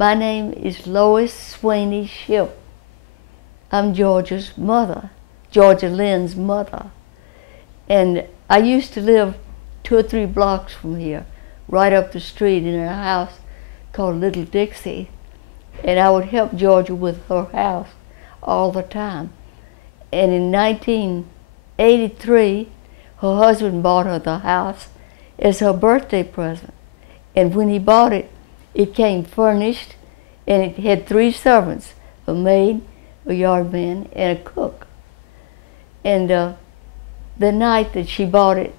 My name is Lois Sweeny Shipp. I'm Georgia's mother, Georgia Lynn's mother. And I used to live 2 or 3 blocks from here, right up the street in a house called Little Dixie. And I would help Georgia with her house all the time. And in 1983, her husband bought her the house as her birthday present. And when he bought it, it came furnished, and it had 3 servants, a maid, a yard man, and a cook. And the night that she bought it,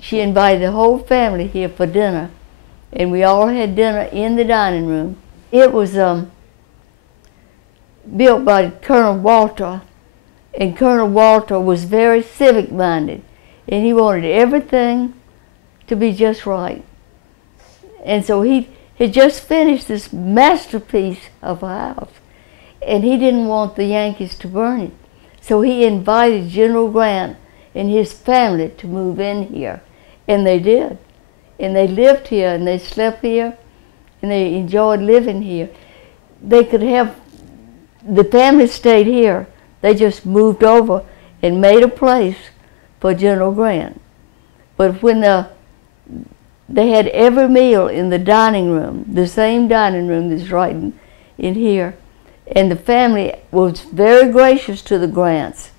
she invited the whole family here for dinner, and we all had dinner in the dining room. It was built by Colonel Walter, and Colonel Walter was very civic-minded, and he wanted everything to be just right. And so he had just finished this masterpiece of a house, and he didn't want the Yankees to burn it. So he invited General Grant and his family to move in here, and they did. And they lived here, and they slept here, and they enjoyed living here. They could have, the family stayed here. They just moved over and made a place for General Grant. But when they had every meal in the dining room, the same dining room that's right in here. And the family was very gracious to the Grants.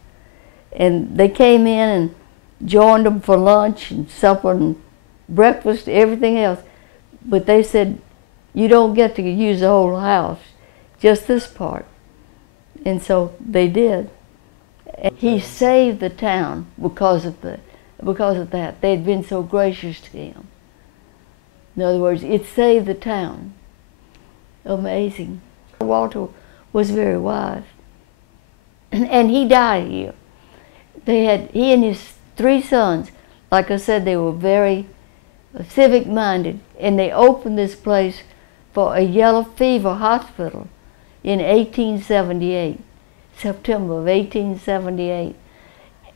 And they came in and joined them for lunch and supper and breakfast, everything else. But they said, you don't get to use the whole house, just this part. And so they did. And he saved the town because of that. They had been so gracious to him. In other words, it saved the town. Amazing. Walter was very wise. And he died here. He and his 3 sons, like I said, they were very civic-minded, and they opened this place for a yellow fever hospital in 1878, September of 1878.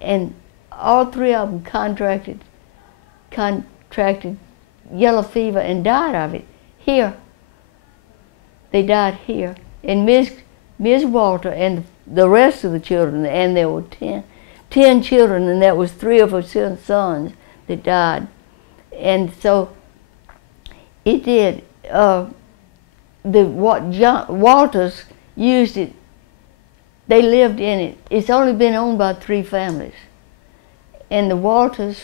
And all 3 of them contracted yellow fever and died of it here. They died here. And Ms. Walter and the rest of the children, and there were 10 children, and that was 3 of her sons that died. And so it did. Walters used it. They lived in it. It's only been owned by 3 families. And the Walters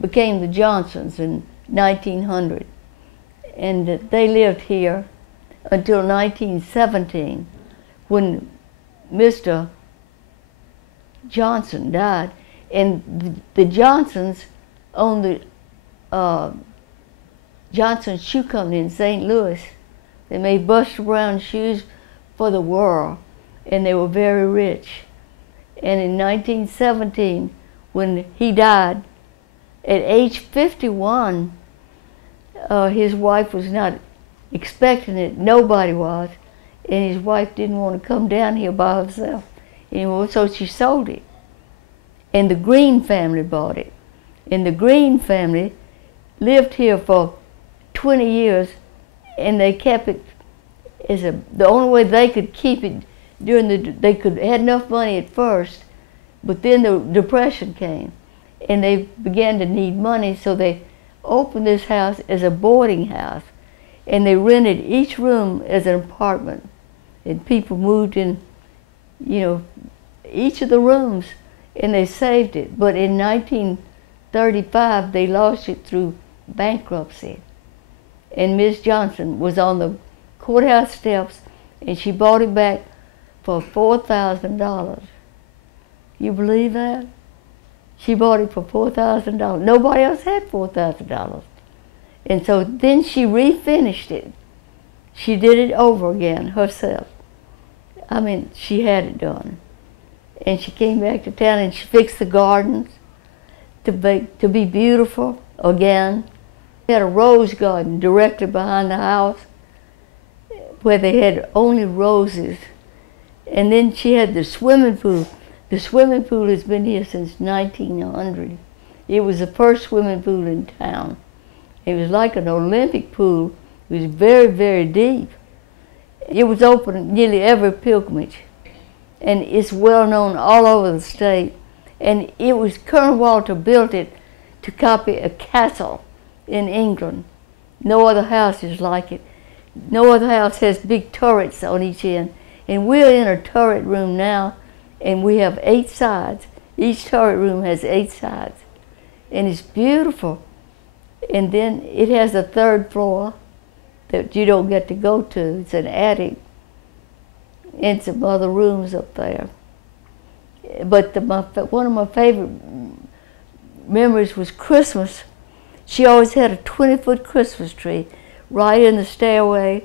became the Johnsons in 1900. And they lived here until 1917, when Mr. Johnson died. And the Johnsons owned the Johnson Shoe Company in St. Louis. They made Buster Brown shoes for the world, and they were very rich. And in 1917, when he died, at age 51, his wife was not expecting it. Nobody was. And his wife didn't want to come down here by herself anymore, so she sold it. And the Green family bought it. And the Green family lived here for 20 years, and they kept it as the only way they could keep it they had enough money at first, but then the Depression came, and they began to need money, so they opened this house as a boarding house, and they rented each room as an apartment, and people moved in, each of the rooms, and they saved it. But in 1935, they lost it through bankruptcy, and Miss Johnson was on the courthouse steps, and she bought it back for $4,000. You believe that? She bought it for $4,000. Nobody else had $4,000. And so then she refinished it. She did it over again herself. I mean, she had it done. And she came back to town and she fixed the gardens to be beautiful again. They had a rose garden directly behind the house where they had only roses. And then she had the swimming pool. The swimming pool has been here since 1900. It was the first swimming pool in town. It was like an Olympic pool. It was very, very deep. It was open nearly every pilgrimage, and it's well known all over the state. And it was, Colonel Walter built it to copy a castle in England. No other house is like it. No other house has big turrets on each end. And we're in a turret room now, and we have 8 sides. Each turret room has 8 sides. And it's beautiful. And then it has a 3rd floor that you don't get to go to. It's an attic and some other rooms up there. But one of my favorite memories was Christmas. She always had a 20-foot Christmas tree right in the stairway,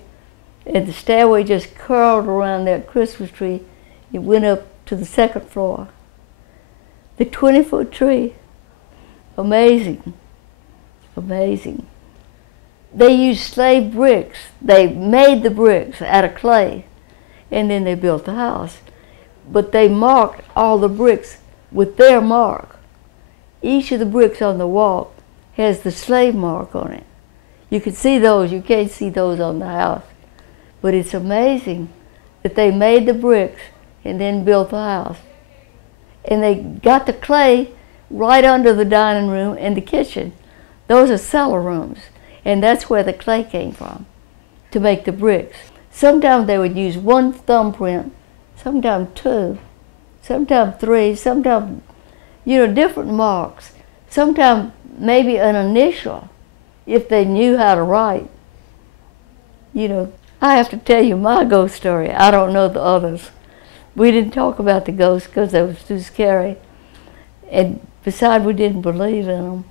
and the stairway just curled around that Christmas tree. It went up to the 2nd floor. The 20-foot tree, amazing, amazing. They used slave bricks. They made the bricks out of clay, and then they built the house. But they marked all the bricks with their mark. Each of the bricks on the wall has the slave mark on it. You can see those. You can't see those on the house. But it's amazing that they made the bricks and then built the house. And they got the clay right under the dining room and the kitchen. Those are cellar rooms. And that's where the clay came from, to make the bricks. Sometimes they would use 1 thumbprint, sometimes 2, sometimes 3, sometimes, different marks. Sometimes maybe an initial, if they knew how to write. I have to tell you my ghost story. I don't know the others. We didn't talk about the ghosts because they was too scary. And besides, we didn't believe in them.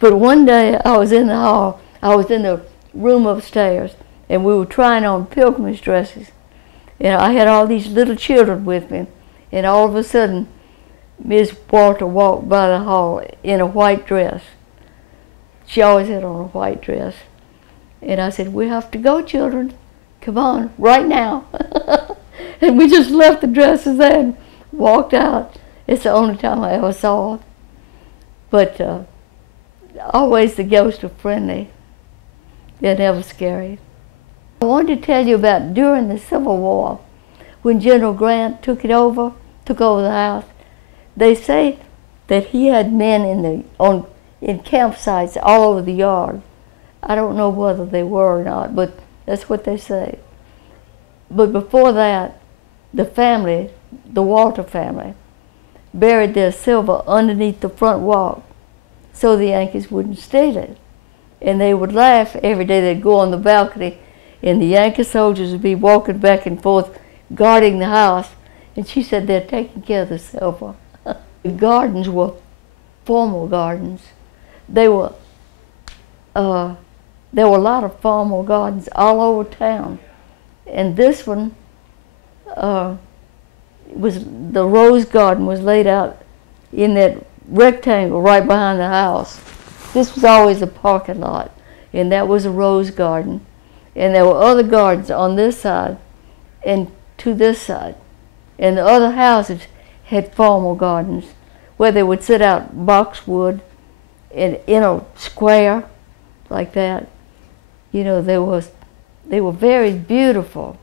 But one day I was in the hall, I was in the room upstairs, and we were trying on pilgrimage dresses. And I had all these little children with me, and all of a sudden, Miss Walter walked by the hall in a white dress. She always had on a white dress. And I said, "We have to go, children. Come on, right now." And we just left the dresses there and walked out. It's the only time I ever saw her. But always the ghosts are friendly. They're never scary. I wanted to tell you about during the Civil War, when General Grant took over the house. They say that he had men in campsites all over the yard. I don't know whether they were or not, but that's what they say. But before that, the Walter family, buried their silver underneath the front walk so the Yankees wouldn't steal it. And they would laugh every day. They'd go on the balcony, and the Yankee soldiers would be walking back and forth, guarding the house. And she said they're taking care of the silver. The gardens were formal gardens. There were a lot of formal gardens all over town. And this one the rose garden was laid out in that rectangle right behind the house. This was always a parking lot, and that was a rose garden. And there were other gardens on this side and to this side. And the other houses had formal gardens where they would sit out boxwood in a square like that. They were very beautiful.